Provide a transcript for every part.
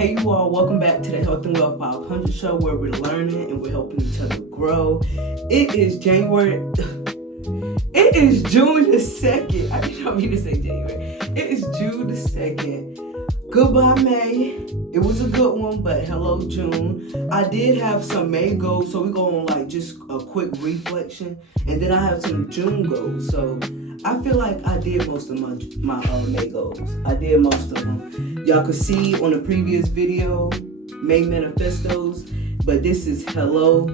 Hey you all, welcome back to the Health and Wealth 500 show where we're learning and we're helping each other grow. It is June the 2nd. I didn't mean to say January. It is June the 2nd. Goodbye May. It was a good one, but hello June. I did have some May goals, so we're going like just a quick reflection. And then I have some June goals. So I feel like I did most of my May goals. I did most of them. Y'all could see on the previous video, May manifestos, but this is hello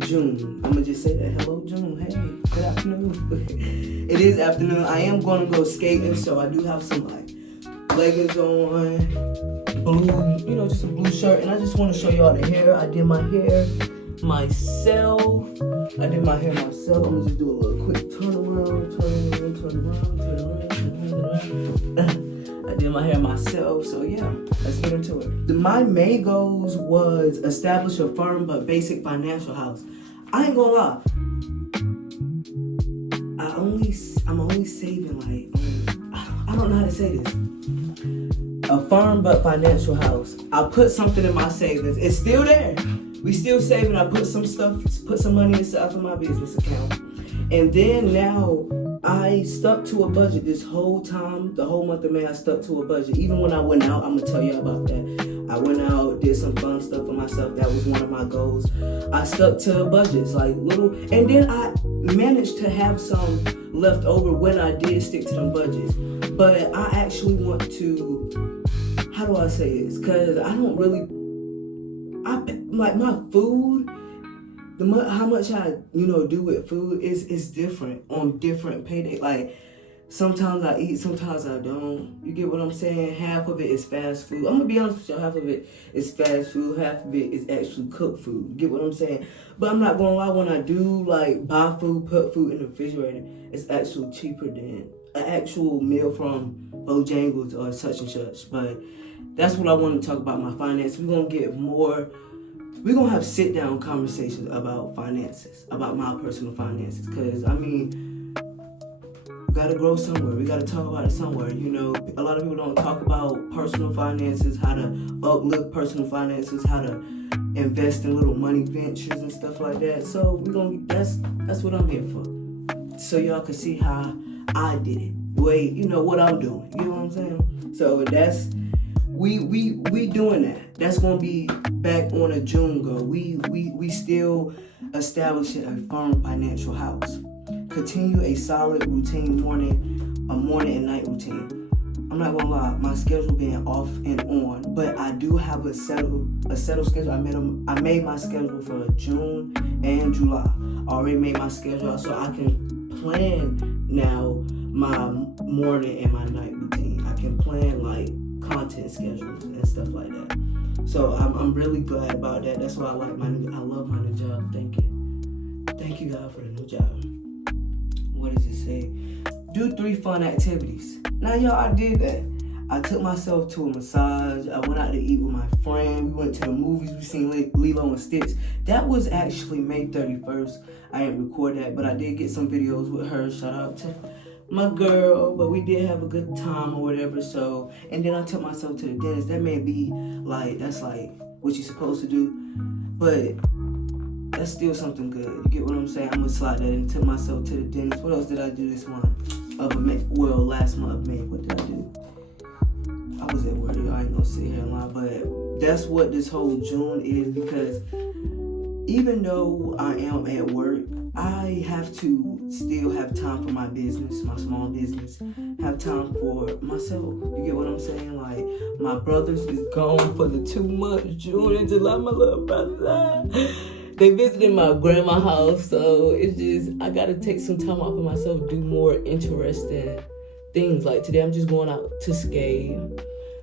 June. I'm gonna just say that, hello June. Hey, good afternoon. It is afternoon. I am gonna go skating, so I do have some like leggings on, blue, just a blue shirt, and I just want to show y'all the hair. I did my hair myself. I'm gonna just do a little quick turn around. I did my hair myself, so yeah, let's get into it. My May goals was establish a firm but basic financial house. I ain't gonna lie. I'm only saving I don't know how to say this. A firm but financial house. I put something in my savings. It's still there. We still saving. I put some money aside for my business account. And then now I stuck to a budget this whole time. The whole month of May I stuck to a budget. Even when I went out, I'm gonna tell you about that. I went out, did some fun stuff for myself. That was one of my goals. I stuck to budgets, and then I managed to have some left over when I did stick to them budgets. But I actually want to, how do I say this? Cause I don't really, my food, how much I, do with food is different on different payday. Like, sometimes I eat, sometimes I don't. You get what I'm saying? Half of it is fast food. I'm gonna be honest with y'all, half of it is fast food, half of it is actually cooked food. You get what I'm saying? But I'm not gonna lie, when I do buy food, put food in the refrigerator, it's actually cheaper than an actual meal from Bojangles or such and such. But that's what I want to talk about, my finances. We're going to have sit-down conversations about finances, about my personal finances. Because, we got to grow somewhere. We got to talk about it somewhere. A lot of people don't talk about personal finances, how to uplift personal finances, how to invest in little money ventures and stuff like that. So, that's what I'm here for. So, y'all can see how I did it. What I'm doing. You know what I'm saying? So, that's... We doing that. That's gonna be back on a June goal. We still establishing a firm financial house. Continue a solid routine morning and night routine. I'm not gonna lie, my schedule being off and on, but I do have a settled schedule. I made my schedule for June and July. I already made my schedule so I can plan now my morning and my night routine. I can plan content schedules and stuff like that. So I'm really glad about that. That's why I love my new job. Thank you God for the new job. What does it say? Do 3 fun activities. Now y'all, I did that. I took myself to a massage. I went out to eat with my friend. We went to the movies. We seen Lilo and Stitch. That was actually May 31st. I didn't record that, but I did get some videos with her. Shout out to my girl, but we did have a good time or whatever. So, and then I took myself to the dentist. That may be that's what you're supposed to do, but that's still something good. You get what I'm saying? I'm gonna slide that in. Took myself to the dentist. What else did I do this month of May? Well, last month of May. What did I do? I was at work. I ain't gonna sit here and lie, but that's what this whole June is, because even though I am at work, I have to still have time for my business, my small business, have time for myself. You get what I'm saying? My brothers is gone for the 2 months, June and July, my little brother. They visited my grandma's house, so it's just, I gotta take some time off for myself, do more interesting things. Like today, I'm just going out to skate,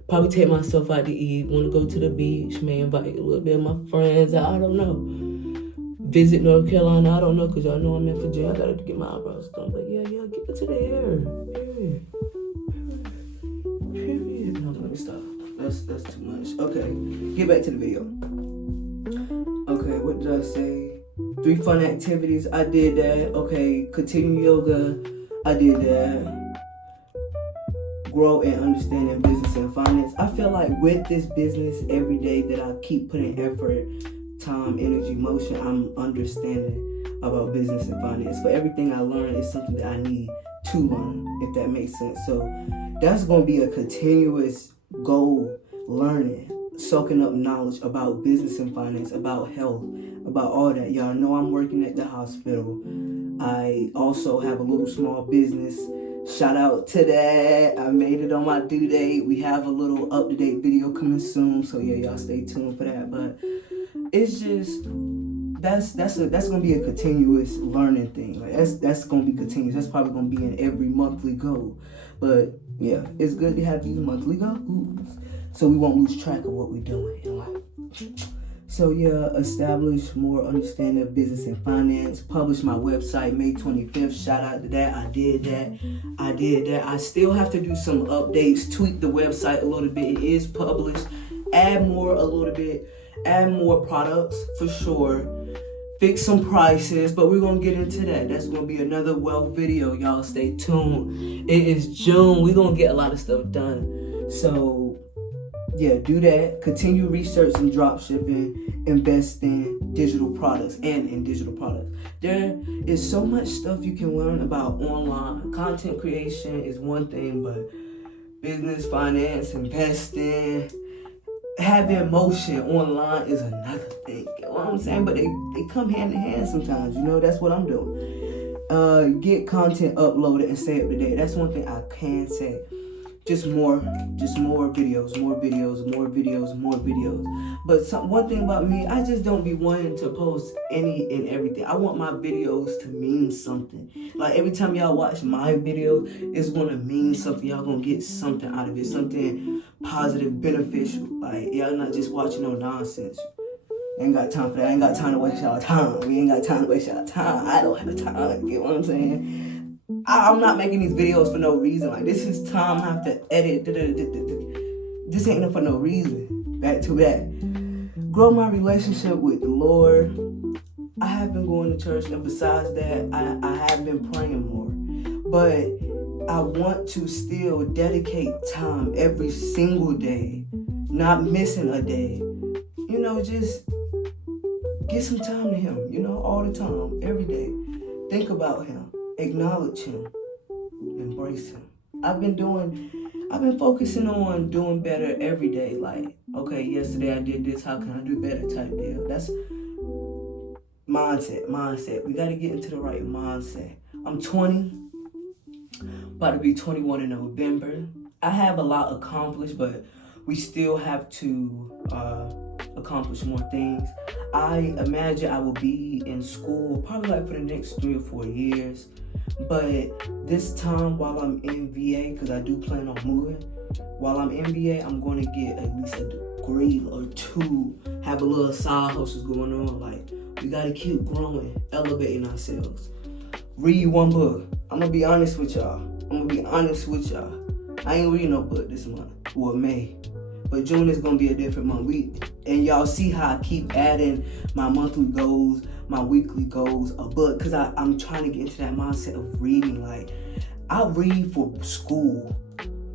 probably take myself out to eat, wanna go to the beach, may invite a little bit of my friends, I don't know. Visit North Carolina, I don't know, because y'all know I'm in Virginia. I gotta get my eyebrows done. But yeah, get into the hair. Period. No, let me stop. That's too much. Okay, get back to the video. Okay, what did I say? 3 fun activities, I did that. Okay, continue yoga, I did that. grow and understand in business and finance. I feel like with this business, every day that I keep putting effort, time, energy, motion, I'm understanding about business and finance. For everything I learn is something that I need to learn, if that makes sense. So that's going to be a continuous goal, learning, soaking up knowledge about business and finance, about health, about all that. Y'all know I'm working at the hospital. I also have a little small business. Shout out to that. I made it on my due date. We have a little up-to-date video coming soon. So yeah, y'all stay tuned for that. But it's just, that's gonna be a continuous learning thing. Like that's gonna be continuous. That's probably gonna be in every monthly goal. But yeah, it's good to have these monthly goals, so we won't lose track of what we're doing in life. So yeah, establish more understanding of business and finance. Publish my website May 25th. Shout out to that. I did that. I still have to do some updates, tweak the website a little bit. It is published. Add more a little bit. Add more products for sure. Fix some prices, but we're gonna get into that. That's gonna be another wealth video. Y'all stay tuned. It is June. We're gonna get a lot of stuff done. So yeah, do that. Continue research and drop shipping. Invest in digital products and in digital products. There is so much stuff you can learn about online. Content creation is one thing, but business, finance, investing, having motion online is another thing. You know what I'm saying? But they come hand in hand sometimes. You know, that's what I'm doing. Get content uploaded and stay up to date. That's one thing I can say. Just more videos. But one thing about me, I just don't be wanting to post any and everything. I want my videos to mean something. Like every time y'all watch my video, it's gonna mean something. Y'all gonna get something out of it, something positive, beneficial. Like y'all not just watching no nonsense. Ain't got time for that. I ain't got time to waste y'all time. We ain't got time to waste y'all time. I don't have time. You know what I'm saying? I'm not making these videos for no reason. Like, this is time I have to edit. This ain't for no reason. Back to that. Grow my relationship with the Lord. I have been going to church, and besides that, I have been praying more. But I want to still dedicate time every single day, not missing a day. You know, just get some time to Him, you know, all the time, every day. Think about Him. Acknowledge Him, embrace Him. I've been focusing on doing better every day. Like, okay, yesterday I did this, how can I do better type deal. That's mindset. We got to get into the right mindset. I'm 20, about to be 21 in November. I have a lot accomplished, but we still have to accomplish more things. I imagine I will be in school probably like for the next 3 or 4 years. But this time while I'm in VA, because I do plan on moving, while I'm in VA, I'm going to get at least a degree or 2, have a little side hustles going on. Like, we got to keep growing, elevating ourselves. Read one book. I'm going to be honest with y'all. I ain't reading no book this month, or May. But June is going to be a different month. And y'all see how I keep adding my monthly goals, my weekly goals, a book, because I'm trying to get into that mindset of reading. Like, I read for school,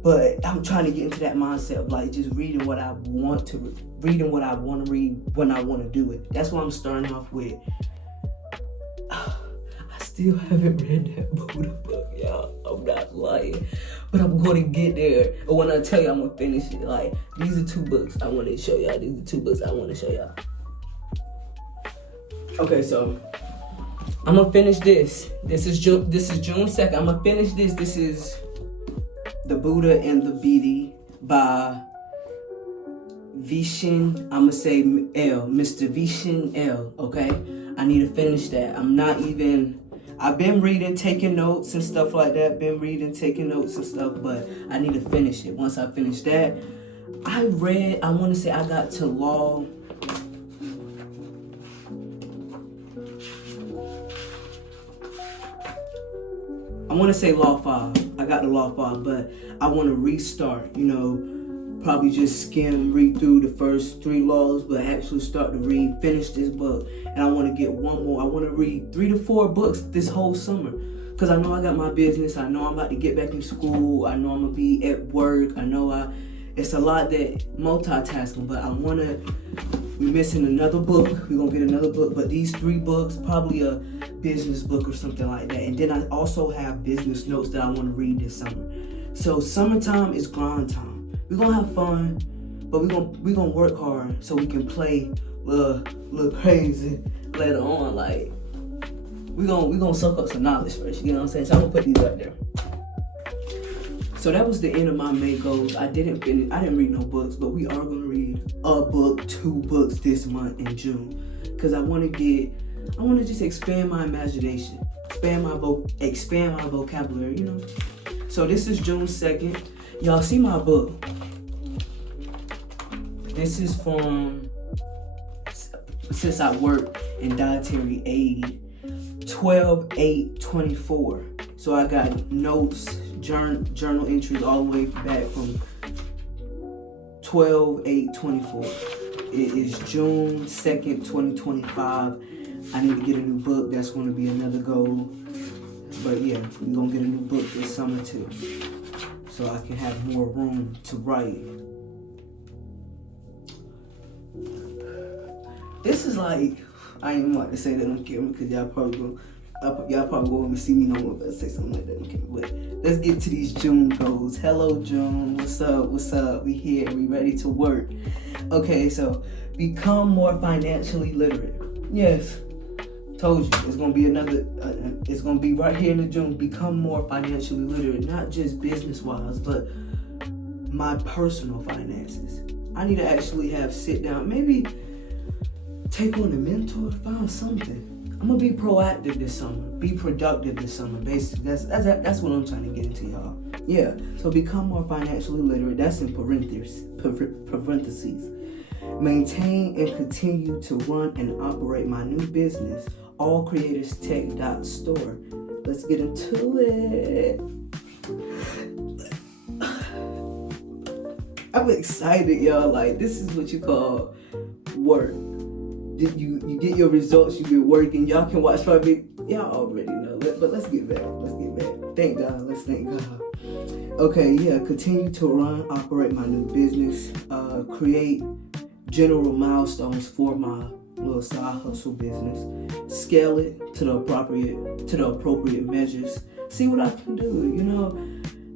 but I'm trying to get into that mindset of like just reading what I want to read when I want to do it. That's what I'm starting off with. I still haven't read that Buddha book, y'all. I'm not lying. But I'm going to get there. And when I tell you I'm going to finish it, like, these are 2 books I want to show y'all. Okay, so I'm going to finish this. This is June 2nd. I'm going to finish this. This is The Buddha and the Beatty by Vishen, I'm going to say L, Mr. Vishen L, okay? I need to finish that. I've been reading, taking notes and stuff like that. But I need to finish it. Once I finish that, I want to say I got to law. I want to say law 5. I got to law 5, but I want to restart, probably just read through the first 3 laws, but actually start to finish this book. And I want to get one more. I want to read 3 to 4 books this whole summer. Because I know I got my business. I know I'm about to get back in school. I know I'm going to be at work. I know it's a lot that multitasking, but I want to, we're missing another book. We're going to get another book, but these 3 books, probably a business book or something like that. And then I also have business notes that I want to read this summer. So summertime is grind time. We're going to have fun, but we're gonna work hard so we can play little crazy later on. Like, we're gonna soak up some knowledge first, you know what I'm saying? So I'm gonna put these up there. So that was the end of my May goals. I didn't read no books, but we are gonna read a book, 2 books this month in June. Cause I wanna just expand my imagination, expand my vocabulary, you know? So this is June 2nd. Y'all see my book. This is from, since I work in dietary aid, 12/8/24. So I got notes, journal entries all the way back from 12/8/24. It is June 2nd, 2025. I need to get a new book. That's going to be another goal. But yeah, we're going to get a new book this summer too, so I can have more room to write. This is like, I ain't even want to say that on camera because y'all probably won't see me no more if I say something like that on camera. But let's get to these June goals. Hello June, what's up? We here, we ready to work. Okay, so become more financially literate. Yes, told you, it's gonna be it's gonna be right here in the June. Become more financially literate, not just business wise, but my personal finances. I need to actually sit down, maybe take on a mentor, find something. I'm gonna be proactive this summer, be productive this summer. Basically, that's what I'm trying to get into, y'all. Yeah, so become more financially literate. That's in parentheses. Maintain and continue to run and operate my new business, allcreatorstech.store. Let's get into it. I'm excited, y'all. Like, this is what you call work. You get your results, you get working. Y'all can watch my video. Y'all already know. But let's get back. Thank God. Let's thank God. Okay, yeah. Continue to run, operate my new business. Create general milestones for my little side hustle business. Scale it to the appropriate measures. See what I can do. You know,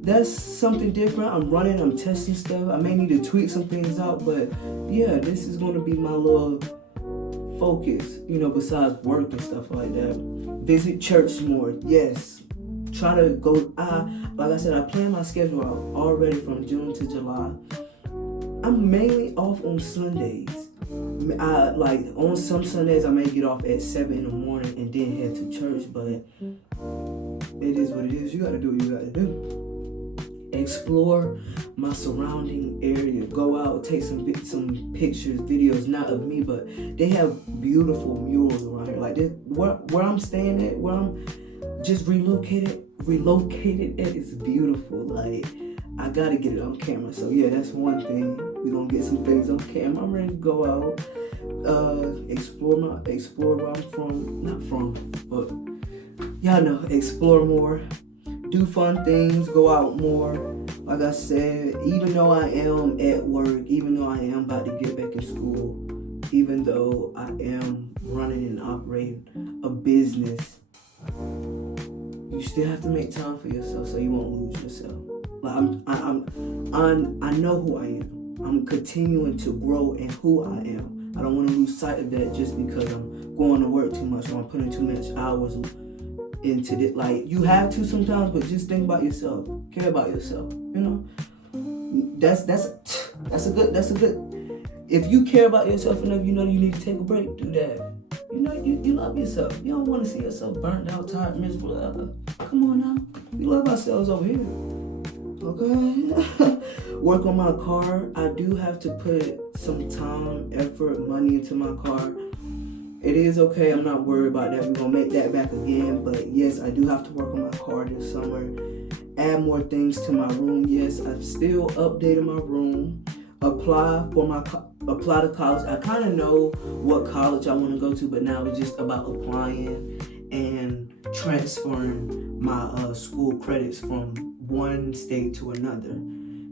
that's something different. I'm testing stuff. I may need to tweak some things out, but yeah, this is going to be my little focus, you know, besides work and stuff like that. Visit church more. Yes. Try to go, like I said, I plan my schedule out already from June to July. I'm mainly off on Sundays. On some Sundays I may get off at 7 in the morning and then head to church, but it is what it is. You gotta do what you gotta do. Explore my surrounding area. Go out, take some pictures, videos, not of me, but they have beautiful murals around here. Like this, where I'm staying at, where I'm just relocated at, is beautiful. Like, I gotta get it on camera. So yeah, that's one thing. We're gonna get some things on camera. I'm ready to go out, explore where I'm from. Not from, but y'all know, explore more. Do fun things, go out more. Like I said, even though I am at work, even though I am about to get back in school, even though I am running and operating a business, you still have to make time for yourself so you won't lose yourself. Like I know who I am. I'm continuing to grow in who I am. I don't want to lose sight of that just because I'm going to work too much or I'm putting too much hours into this. Like, you have to sometimes, but just think about yourself. Care about yourself. You know, that's a good. If you care about yourself enough, you know you need to take a break. Do that. You know, you love yourself. You don't want to see yourself burnt out, tired, miserable. Come on now. We love ourselves over here. Okay. Work on my car. I do have to put some time, effort, money into my car. It is okay. I'm not worried about that. We're going to make that back again. But yes, I do have to work on my car this summer. Add more things to my room. Yes, I've still updated my room. Apply to college. I kind of know what college I want to go to, but now it's just about applying and transferring my school credits from one state to another.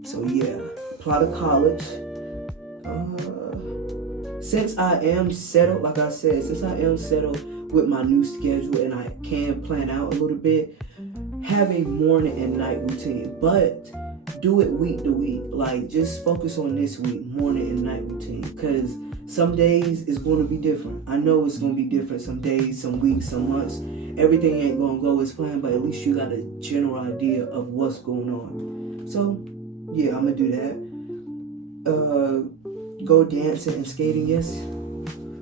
So yeah, apply to college. Since I am settled, like I said, since I am settled with my new schedule and I can plan out a little bit, have a morning and night routine, but do it week to week. Like, just focus on this week, morning and night routine, because some days it's going to be different. I know it's going to be different some days, some weeks, some months. Everything ain't going to go as planned, but at least you got a general idea of what's going on. So, yeah, I'm going to do that. Go dancing and skating, yes.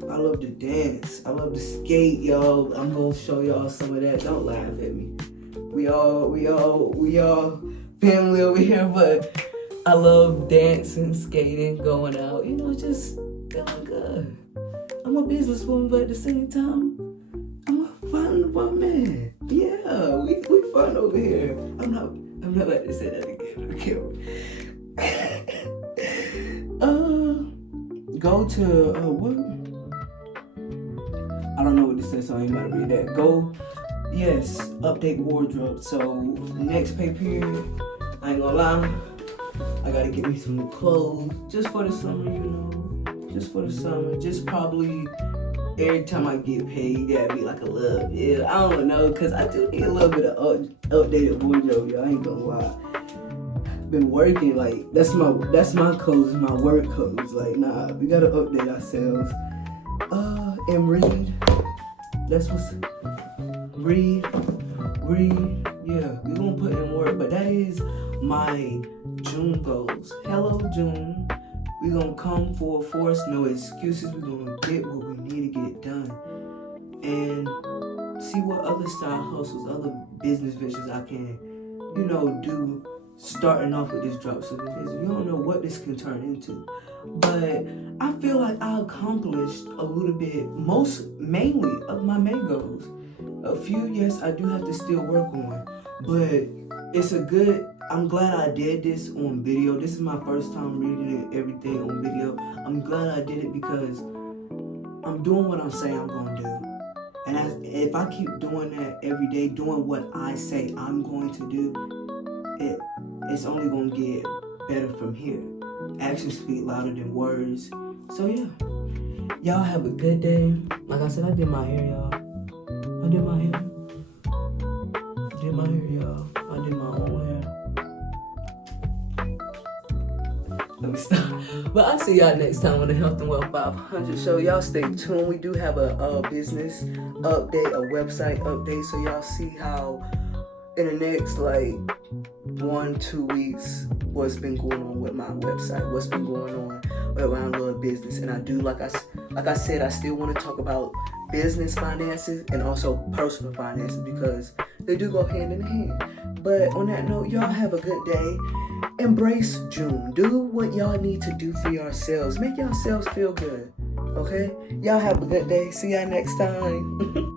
I love to dance. I love to skate, y'all. I'm going to show y'all some of that. Don't laugh at me. We all family over here, but I love dancing, skating, going out, just feeling good. I'm a businesswoman, but at the same time, I'm a fun woman. Yeah, we fun over here. I'm not about to say that again. Go to what? I don't know what this says, so I ain't about to read that. Update wardrobe. So next pay period, I ain't gonna lie, I gotta get me some new clothes just for the summer, just for the summer. Just probably every time I get paid, you gotta be like a little, I don't know, cause I do need a little bit of updated wardrobe, y'all. I ain't gonna lie. Been working, like that's my clothes, my work clothes. Like, nah, we gotta update ourselves. And read. That's what's read. Yeah, we gonna put in work, but that is my June goals. Hello, June. We gonna come full force, no excuses. We gonna get what we need to get done, and see what other side hustles, other business ventures I can, do. Starting off with this dropshipping business, you don't know what this can turn into, but I feel like I accomplished a little bit, mainly of my main goals. A few, yes, I do have to still work on, but I'm glad I did this on video. This is my first time reading everything on video. I'm glad I did it because I'm doing what I'm saying I'm gonna do. And if I keep doing that every day, doing what I say I'm going to do, it's only gonna get better from here. Actions speak louder than words. So yeah, y'all have a good day. Like I said, I did my hair, y'all. I did my hair, y'all. I did my own hair. Let me stop. But I'll see y'all next time on the Health and Wealth 500 show. Y'all stay tuned. We do have a business update, a website update, so y'all see how in the next 1-2 weeks what's been going on with my website, what's been going on with my little business. And I do, like I said, I still want to talk about business finances and also personal finances because they do go hand in hand. But on that note, y'all have a good day. Embrace June. Do what y'all need to do for yourselves. Make yourselves feel good. Okay? Y'all have a good day. See y'all next time.